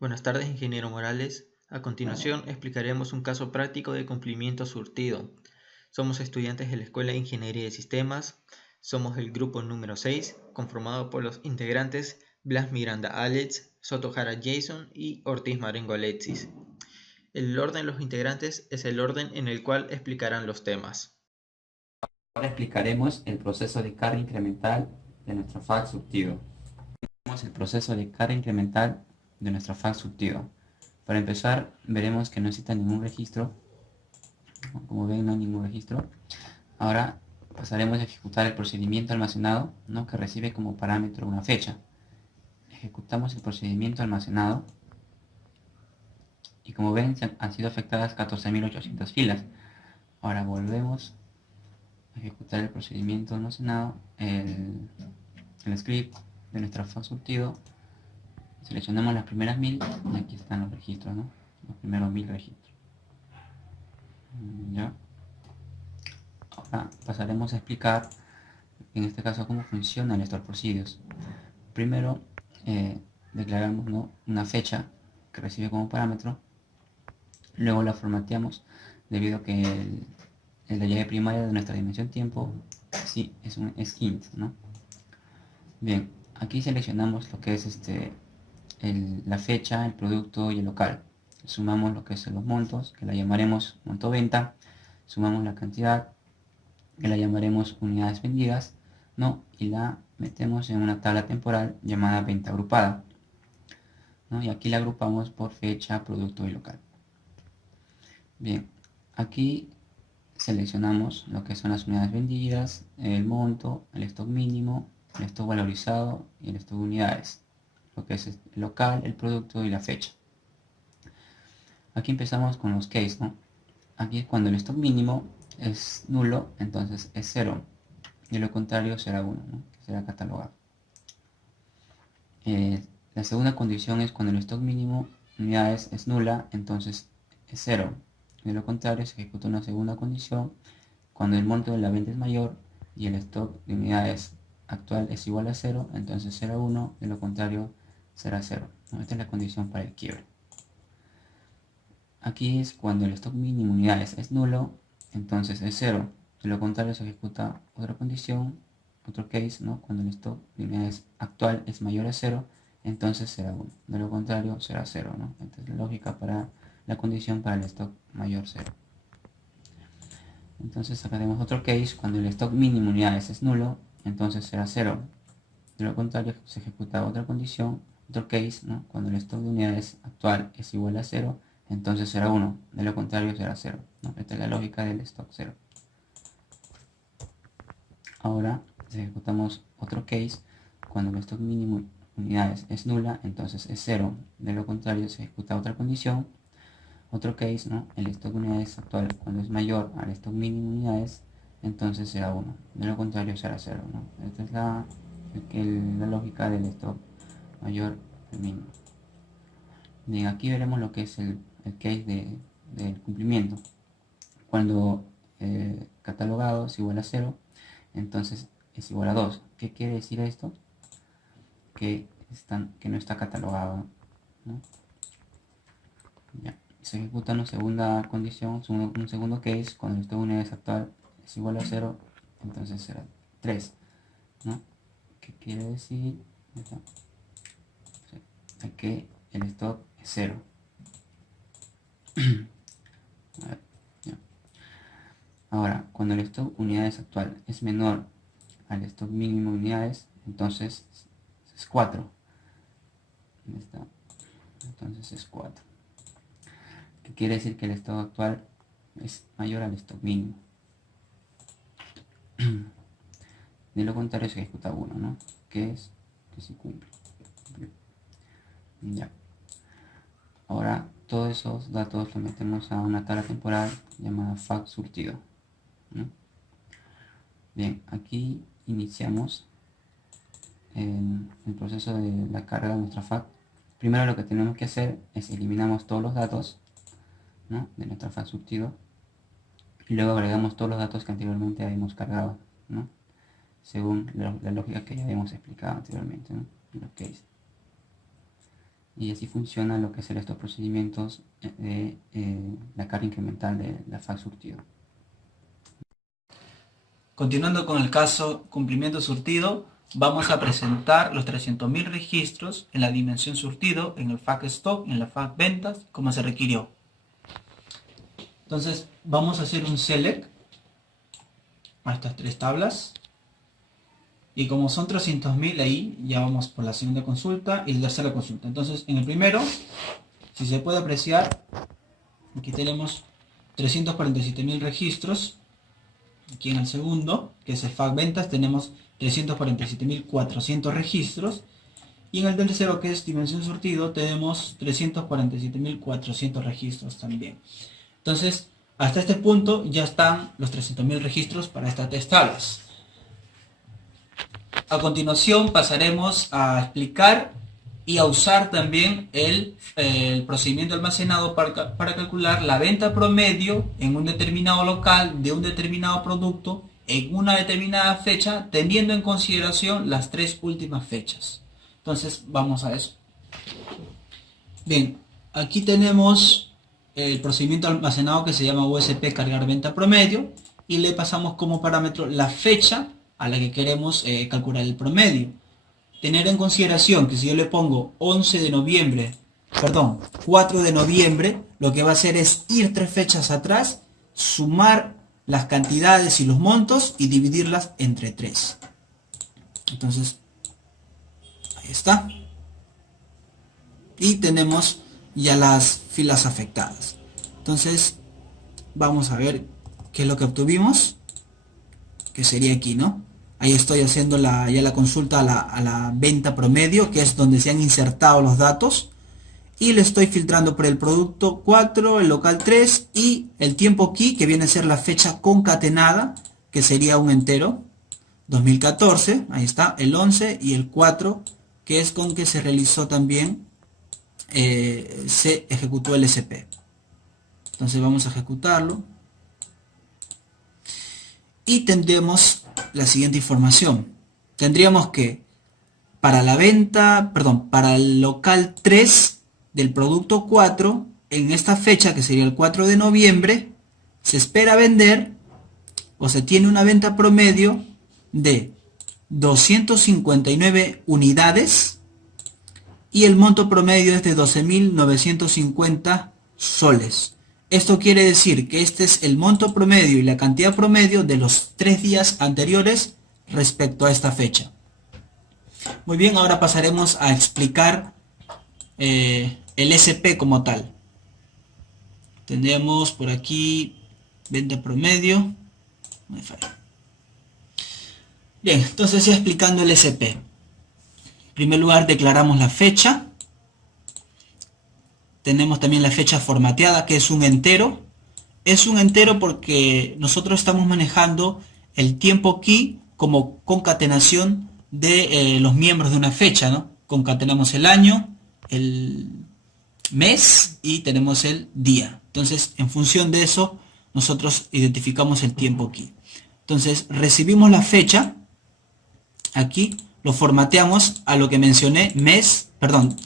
Buenas tardes, ingeniero Morales. A continuación explicaremos un caso práctico de cumplimiento surtido. Somos estudiantes de la Escuela de Ingeniería de Sistemas. Somos el grupo número 6, conformado por los integrantes Blas Miranda Alex, Soto Jara Jason y Ortiz Marengo Alexis. El orden de los integrantes es el orden en el cual explicarán los temas. Ahora explicaremos el proceso de carga incremental de nuestro FAC surtido. Veremos el proceso de carga incremental de nuestro FAC surtido. Para empezar, veremos que no existe ningún registro. Como ven, no hay ningún registro. Ahora pasaremos a ejecutar el procedimiento almacenado, ¿no?, que recibe como parámetro una fecha. Ejecutamos el procedimiento almacenado y como ven han sido afectadas 14.800 filas. Ahora volvemos a ejecutar el procedimiento almacenado, el script de nuestro FAC surtido. Seleccionamos las primeras 1000 y aquí están los registros, ¿no? Los primeros 1000 registros. ¿Ya? Ahora pasaremos a explicar, en este caso, cómo funciona el store procedures. Primero, declaramos, ¿no?, una fecha que recibe como parámetro. Luego la formateamos debido a que la llave primaria de nuestra dimensión tiempo sí es int, ¿no? Bien, aquí seleccionamos lo que es la fecha, el producto y el local. Sumamos lo que son los montos, que la llamaremos monto venta. Sumamos la cantidad, que la llamaremos unidades vendidas, ¿no? Y la metemos en una tabla temporal llamada venta agrupada, ¿no? Y aquí la agrupamos por fecha, producto y local. Bien, aquí seleccionamos lo que son las unidades vendidas, el monto, el stock mínimo, el stock valorizado y el stock de unidades, lo que es el local, el producto y la fecha. Aquí empezamos con los case, ¿no? Aquí cuando el stock mínimo es nulo, entonces es 0. Y de lo contrario será 1, ¿no?, que será catalogado. La segunda condición es cuando el stock mínimo unidades es nula, entonces es 0. De lo contrario se ejecuta una segunda condición cuando el monto de la venta es mayor y el stock de unidades actual es igual a 0, entonces será 1, de lo contrario será 0, ¿no? Esta es la condición para el quiebre. Aquí es cuando el stock mínimo unidades es nulo, entonces es 0. De lo contrario se ejecuta otra condición, otro case, ¿no?, cuando el stock de unidades actual es mayor a 0, entonces será 1. De lo contrario será 0, ¿no? Esta es la lógica para la condición para el stock mayor 0. Entonces sacaremos otro case cuando el stock mínimo unidades es nulo, entonces será 0. De lo contrario se ejecuta otra condición, otro case, ¿no?, cuando el stock de unidades actual es igual a 0, entonces será 1, de lo contrario será 0, ¿no? Esta es la lógica del stock 0. Ahora ejecutamos otro case cuando el stock mínimo unidades es nula, entonces es 0, de lo contrario se ejecuta otra condición, otro case, ¿no?, el stock de unidades actual cuando es mayor al stock mínimo unidades, entonces será 1, de lo contrario será 0, ¿no? Esta es la lógica del stock mayor al mínimo. Bien, aquí veremos lo que es el case del cumplimiento. Cuando catalogado es igual a 0, entonces es igual a 2. ¿Qué quiere decir esto? Que no está catalogado, ¿no? Ya. Se ejecuta una segunda condición, un segundo case, cuando el stock de unidades actual es igual a 0, entonces será 3, ¿no? ¿Qué quiere decir? Que el stock es 0. Ahora, cuando el stock unidades actual es menor al stock mínimo unidades, entonces es 4. Entonces es 4. ¿Qué quiere decir? Que el stock actual es mayor al stock mínimo. De lo contrario se ejecuta 1, ¿no? Que es que se cumple. Ya. Ahora todos esos datos los metemos a una tabla temporal llamada FAC surtido, ¿no? Bien, aquí iniciamos el proceso de la carga de nuestra FAC. Primero lo que tenemos que hacer es eliminamos todos los datos, ¿no?, de nuestra FAC surtido, y luego agregamos todos los datos que anteriormente habíamos cargado, ¿no?, según la lógica que ya habíamos explicado anteriormente, ¿no?, en los cases. Y así funciona lo que es estos procedimientos de la carga incremental de la FAC surtido. Continuando con el caso cumplimiento surtido, vamos a presentar los 300.000 registros en la dimensión surtido, en el FAC stock, en la FAC ventas, como se requirió. Entonces vamos a hacer un select a estas tres tablas. Y como son 300.000 ahí, ya vamos por la segunda consulta y la tercera consulta. Entonces, en el primero, si se puede apreciar, aquí tenemos 347.000 registros. Aquí en el segundo, que es el FAC ventas, tenemos 347.400 registros. Y en el tercero, que es dimensión surtido, tenemos 347.400 registros también. Entonces, hasta este punto ya están los 300.000 registros para estas tres tablas. A continuación pasaremos a explicar y a usar también el procedimiento almacenado para calcular la venta promedio en un determinado local de un determinado producto en una determinada fecha, teniendo en consideración las tres últimas fechas. Entonces vamos a eso. Bien, aquí tenemos el procedimiento almacenado que se llama USP cargar venta promedio y le pasamos como parámetro la fecha a la que queremos calcular el promedio. Tener en consideración que si yo le pongo 4 de noviembre, lo que va a hacer es ir 3 fechas atrás, sumar las cantidades y los montos y dividirlas entre 3. Entonces, ahí está. Y tenemos ya las filas afectadas. Entonces, vamos a ver qué es lo que obtuvimos, que sería aquí, ¿no? Ahí estoy haciendo ya la consulta a la venta promedio, que es donde se han insertado los datos. Y le estoy filtrando por el producto 4, el local 3 y el tiempo key, que viene a ser la fecha concatenada, que sería un entero. 2014, ahí está, el 11 y el 4, que es con que se realizó también, se ejecutó el SP. Entonces vamos a ejecutarlo. Y tendremos la siguiente información. Tendríamos que para para el local 3 del producto 4, en esta fecha que sería el 4 de noviembre, se espera vender o se tiene una venta promedio de 259 unidades y el monto promedio es de 12.950 soles. Esto quiere decir que este es el monto promedio y la cantidad promedio de los 3 días anteriores respecto a esta fecha. Muy bien, ahora pasaremos a explicar el SP como tal. Tendríamos por aquí venta promedio. Bien, entonces ya explicando el SP. En primer lugar declaramos la fecha. Tenemos también la fecha formateada, que es un entero. Es un entero porque nosotros estamos manejando el tiempo key como concatenación de los miembros de una fecha, ¿no? Concatenamos el año, el mes y tenemos el día. Entonces, en función de eso, nosotros identificamos el tiempo key. Entonces, recibimos la fecha. Aquí lo formateamos a lo que mencioné,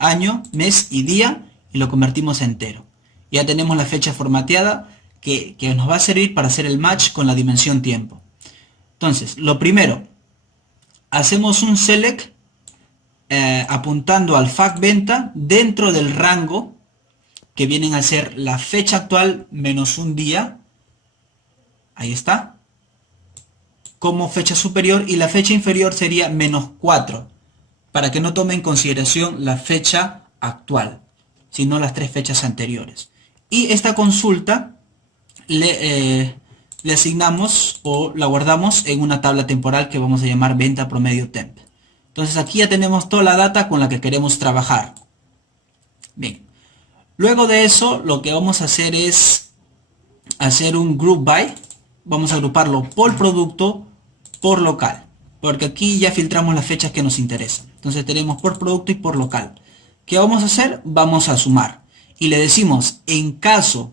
año, mes y día, y lo convertimos a entero. Ya tenemos la fecha formateada que nos va a servir para hacer el match con la dimensión tiempo. Entonces, lo primero, hacemos un select apuntando al FAC venta dentro del rango que vienen a ser la fecha actual menos un día. Ahí está. Como fecha superior, y la fecha inferior sería menos 4, para que no tome en consideración la fecha actual, sino las 3 fechas anteriores. Y esta consulta le asignamos o la guardamos en una tabla temporal que vamos a llamar venta promedio temp. Entonces aquí ya tenemos toda la data con la que queremos trabajar. Bien. Luego de eso, lo que vamos a hacer es hacer un group by. Vamos a agruparlo por producto, por local, porque aquí ya filtramos las fechas que nos interesan. Entonces tenemos por producto y por local. ¿Qué vamos a hacer? Vamos a sumar y le decimos en caso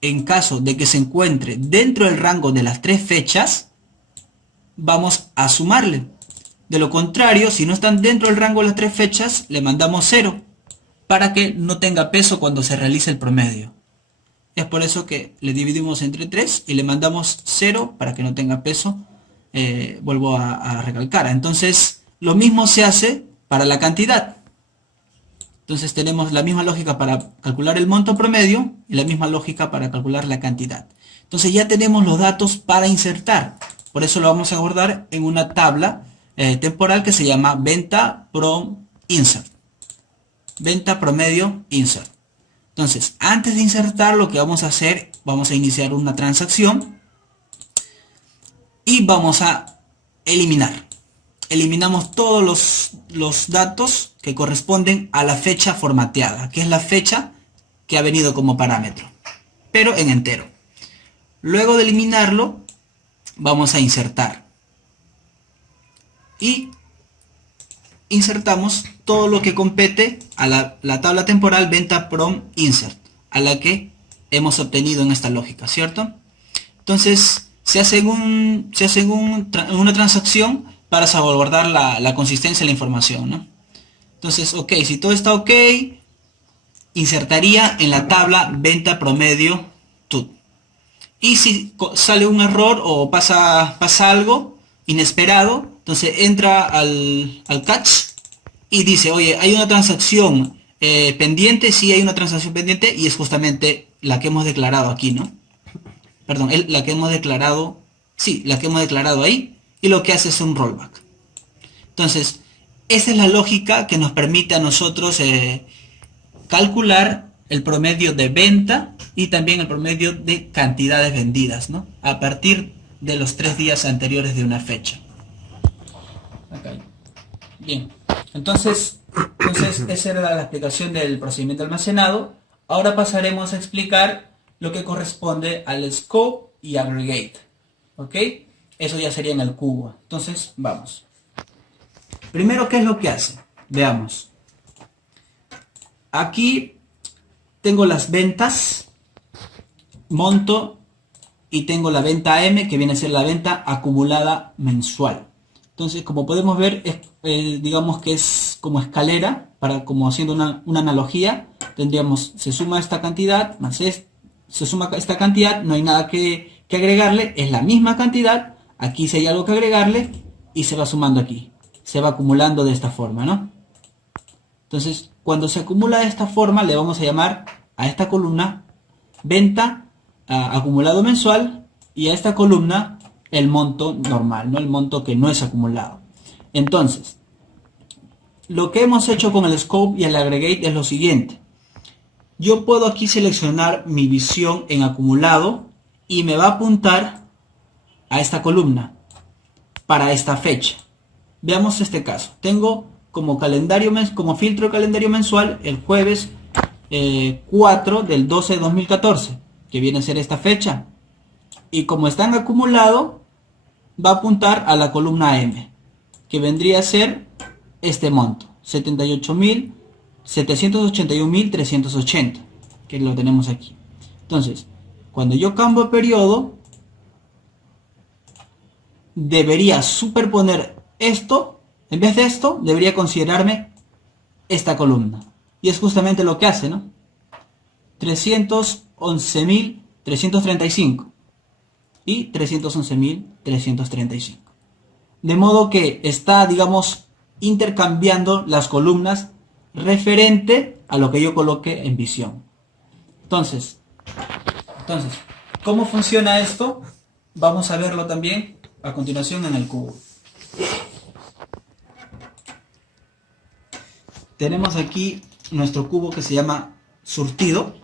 de que se encuentre dentro del rango de las 3 fechas, vamos a sumarle. De lo contrario, si no están dentro del rango de las 3 fechas, le mandamos 0. para que no tenga peso cuando se realice el promedio. Es por eso que le dividimos entre 3 y le mandamos 0 para que no tenga peso. Vuelvo a recalcar. Entonces, lo mismo se hace para la cantidad. Entonces tenemos la misma lógica para calcular el monto promedio y la misma lógica para calcular la cantidad. Entonces ya tenemos los datos para insertar. Por eso lo vamos a guardar en una tabla temporal que se llama venta prom insert. Venta promedio insert. Entonces, antes de insertar, lo que vamos a hacer, vamos a iniciar una transacción y vamos a eliminar. Eliminamos todos los datos que corresponden a la fecha formateada, que es la fecha que ha venido como parámetro, pero en entero. Luego de eliminarlo, vamos a insertar. Y insertamos todo lo que compete a la tabla temporal venta prom insert, a la que hemos obtenido en esta lógica, ¿cierto? Entonces se hace una transacción para salvaguardar la consistencia de la información, ¿no? Entonces, ok, si todo está ok, insertaría en la tabla venta promedio tut. Y si sale un error o pasa algo inesperado, entonces entra al catch y dice, oye, hay una transacción pendiente. Sí, hay una transacción pendiente y es justamente la que hemos declarado aquí, ¿no? Perdón, la que hemos declarado, sí, la que hemos declarado ahí, y lo que hace es un rollback. Entonces, esa es la lógica que nos permite a nosotros calcular el promedio de venta y también el promedio de cantidades vendidas, ¿no? A partir de los 3 días anteriores de una fecha. Okay. Bien, entonces esa era la explicación del procedimiento almacenado. Ahora pasaremos a explicar lo que corresponde al scope y aggregate. ¿Ok? Eso ya sería en el cubo. Entonces, vamos. Primero, ¿qué es lo que hace? Veamos. Aquí tengo las ventas, monto, y tengo la venta M, que viene a ser la venta acumulada mensual. Entonces, como podemos ver, digamos que es como escalera, como haciendo una analogía. Tendríamos, se suma esta cantidad, más se suma esta cantidad, no hay nada que agregarle, es la misma cantidad. Aquí sí hay algo que agregarle y se va sumando aquí. Se va acumulando de esta forma, ¿no? Entonces, cuando se acumula de esta forma, le vamos a llamar a esta columna venta acumulado mensual y a esta columna el monto normal, ¿no? El monto que no es acumulado. Entonces, lo que hemos hecho con el scope y el aggregate es lo siguiente. Yo puedo aquí seleccionar mi visión en acumulado y me va a apuntar a esta columna para esta fecha. Veamos este caso. Tengo como filtro de calendario mensual el jueves 4 del 12 de 2014, que viene a ser esta fecha. Y como está en acumulado, va a apuntar a la columna M, que vendría a ser este monto, 781.380, que lo tenemos aquí. Entonces, cuando yo cambio periodo, debería superponer esto, en vez de esto, debería considerarme esta columna. Y es justamente lo que hace, ¿no? 311.335 y 311.335. De modo que está, digamos, intercambiando las columnas referente a lo que yo coloque en visión. Entonces, ¿cómo funciona esto? Vamos a verlo también a continuación en el cubo. Tenemos aquí nuestro cubo que se llama surtido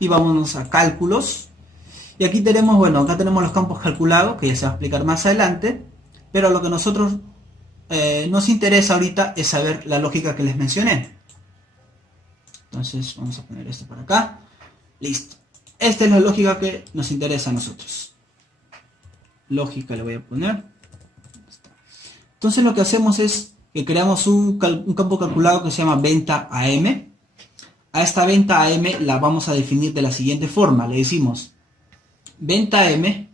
y vámonos a cálculos. Y aquí tenemos, bueno, acá tenemos los campos calculados, que ya se va a explicar más adelante, pero lo que a nosotros nos interesa ahorita es saber la lógica que les mencioné. Entonces vamos a poner esto por acá. Listo. Esta es la lógica que nos interesa a nosotros. Lógica le voy a poner. Entonces lo que hacemos es que creamos un campo calculado que se llama venta AM. A esta venta AM la vamos a definir de la siguiente forma. Le decimos venta M.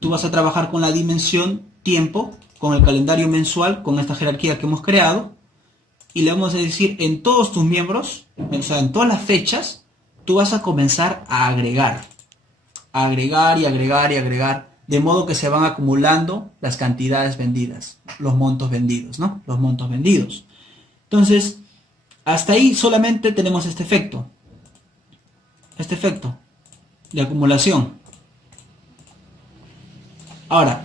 Tú vas a trabajar con la dimensión tiempo, con el calendario mensual, con esta jerarquía que hemos creado. y le vamos a decir en todos tus miembros, o sea, en todas las fechas, tú vas a comenzar a agregar y agregar y agregar, de modo que se van acumulando las cantidades vendidas, los montos vendidos, ¿no? Los montos vendidos. Entonces, hasta ahí solamente tenemos este efecto de acumulación. Ahora,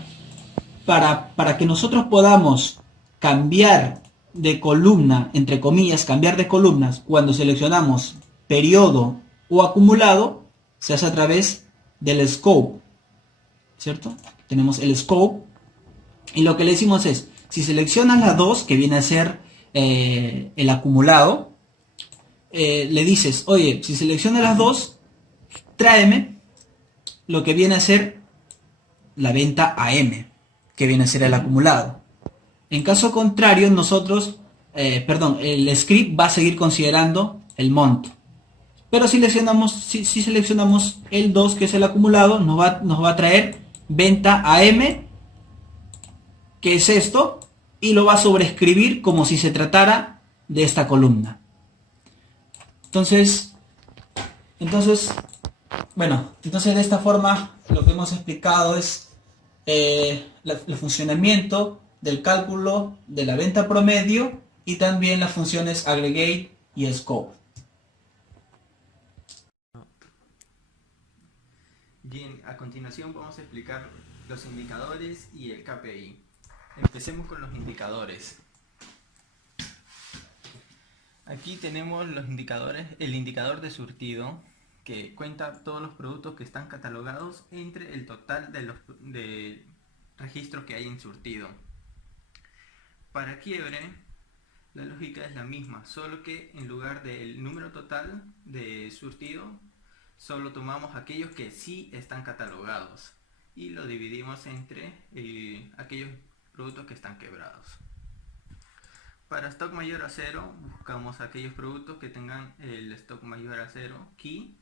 para que nosotros podamos cambiar de columna, entre comillas, cambiar de columnas, cuando seleccionamos periodo o acumulado, se hace a través del scope, ¿cierto? Tenemos el scope y lo que le decimos es, si seleccionas la 2, que viene a ser el acumulado, le dices, oye, si seleccionas las 2, tráeme lo que viene a ser la venta AM, que viene a ser el acumulado. En caso contrario, nosotros, el script va a seguir considerando el monto. Pero si seleccionamos el 2, que es el acumulado, nos va a traer venta AM, que es esto, y lo va a sobreescribir como si se tratara de esta columna. Entonces de esta forma lo que hemos explicado es el funcionamiento del cálculo de la venta promedio y también las funciones aggregate y scope. Bien, a continuación vamos a explicar los indicadores y el KPI. Empecemos con los indicadores. Aquí tenemos los indicadores, el indicador de surtido, que cuenta todos los productos que están catalogados entre el total de registros que hay en surtido. Para quiebre, la lógica es la misma, solo que en lugar del número total de surtido, solo tomamos aquellos que sí están catalogados y lo dividimos entre aquellos productos que están quebrados. Para stock mayor a 0, buscamos aquellos productos que tengan el stock mayor a 0, key,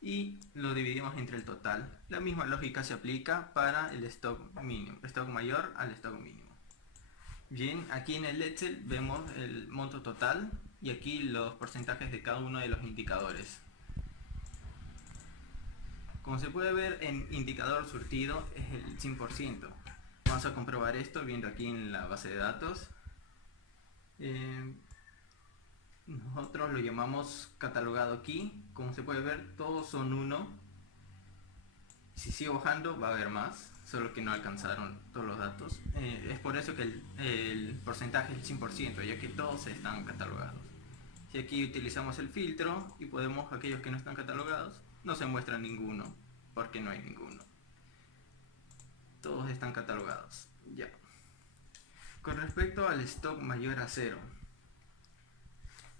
y lo dividimos entre el total. La misma lógica se aplica para el stock mínimo, stock mayor al stock mínimo. Bien, aquí en el Excel vemos el monto total y aquí los porcentajes de cada uno de los indicadores. Como se puede ver, en indicador surtido es el 100%. Vamos a comprobar esto viendo aquí en la base de datos. Nosotros lo llamamos catalogado aquí. Como se puede ver, todos son 1. Si sigo bajando va a haber más, solo que no alcanzaron todos los datos. Es por eso que el porcentaje es el 100%, ya que todos están catalogados. Si aquí utilizamos el filtro y podemos aquellos que no están catalogados, no se muestra ninguno, porque no hay ninguno. Todos están catalogados. Ya. Con respecto al stock mayor a 0,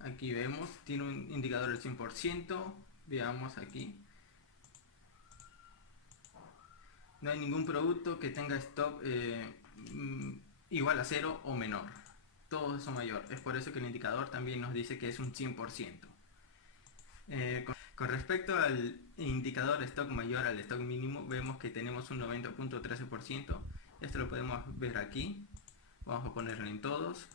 aquí vemos, tiene un indicador del 100%. Veamos aquí. No hay ningún producto que tenga stock igual a 0 o menor. Todos son mayor. Es por eso que el indicador también nos dice que es un 100%. Con respecto al indicador stock mayor al stock mínimo, vemos que tenemos un 90.13%. Esto lo podemos ver aquí. Vamos a ponerlo en todos.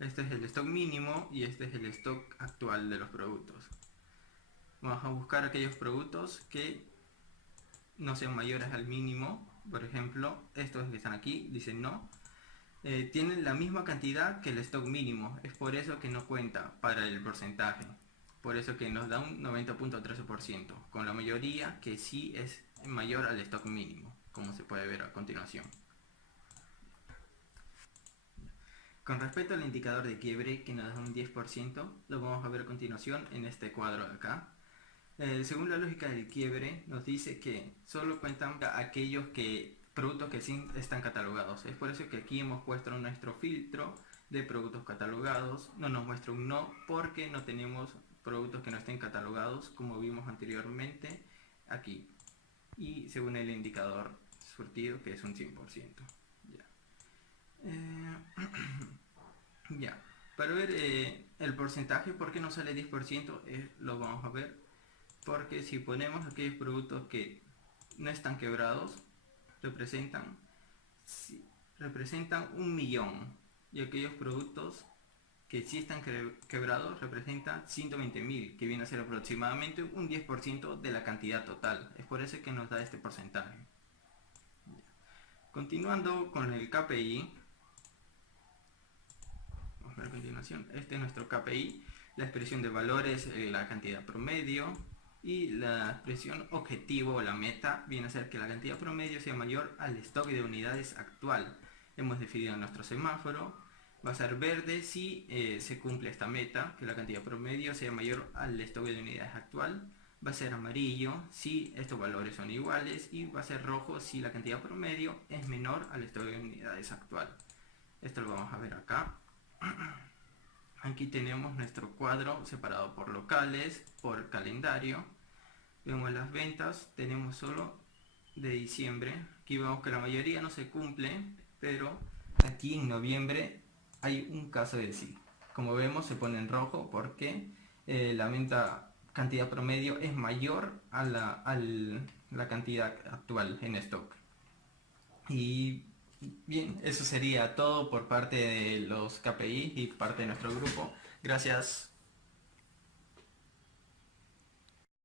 Este es el stock mínimo y este es el stock actual de los productos. Vamos a buscar aquellos productos que no sean mayores al mínimo. Por ejemplo, estos que están aquí dicen no. Tienen la misma cantidad que el stock mínimo. Es por eso que no cuenta para el porcentaje. Por eso que nos da un 90.13%. Con la mayoría que sí es mayor al stock mínimo, como se puede ver a continuación. Con respecto al indicador de quiebre, que nos da un 10%, lo vamos a ver a continuación en este cuadro de acá. Según la lógica del quiebre, nos dice que solo cuentan aquellos productos que sí están catalogados. Es por eso que aquí hemos puesto nuestro filtro de productos catalogados. No nos muestra un no porque no tenemos productos que no estén catalogados, como vimos anteriormente aquí. Y según el indicador surtido, que es un 100%. Ya, para ver el porcentaje, ¿por qué no sale 10%? Lo vamos a ver, porque si ponemos aquellos productos que no están quebrados, representan 1.000.000, y aquellos productos que sí están quebrados representa 120.000, que viene a ser aproximadamente un 10% de la cantidad total. Es por eso que nos da este porcentaje. Continuando con el KPI, vamos a ver a continuación, este es nuestro KPI. La expresión de valores, la cantidad promedio, y la expresión objetivo o la meta viene a ser que la cantidad promedio sea mayor al stock de unidades actual. Hemos definido nuestro semáforo, va a ser verde si se cumple esta meta, que la cantidad promedio sea mayor al stock de unidades actual. Va a ser amarillo si estos valores son iguales, y va a ser rojo si la cantidad promedio es menor al stock de unidades actual. Esto lo vamos a ver acá. Aquí tenemos nuestro cuadro separado por locales, por calendario. Vemos las ventas, tenemos solo de diciembre. Aquí vemos que la mayoría no se cumple, pero aquí en noviembre hay un caso de sí. Como vemos, se pone en rojo porque la cantidad promedio es mayor a la cantidad actual en stock. Y bien, eso sería todo por parte de los KPI y parte de nuestro grupo. Gracias.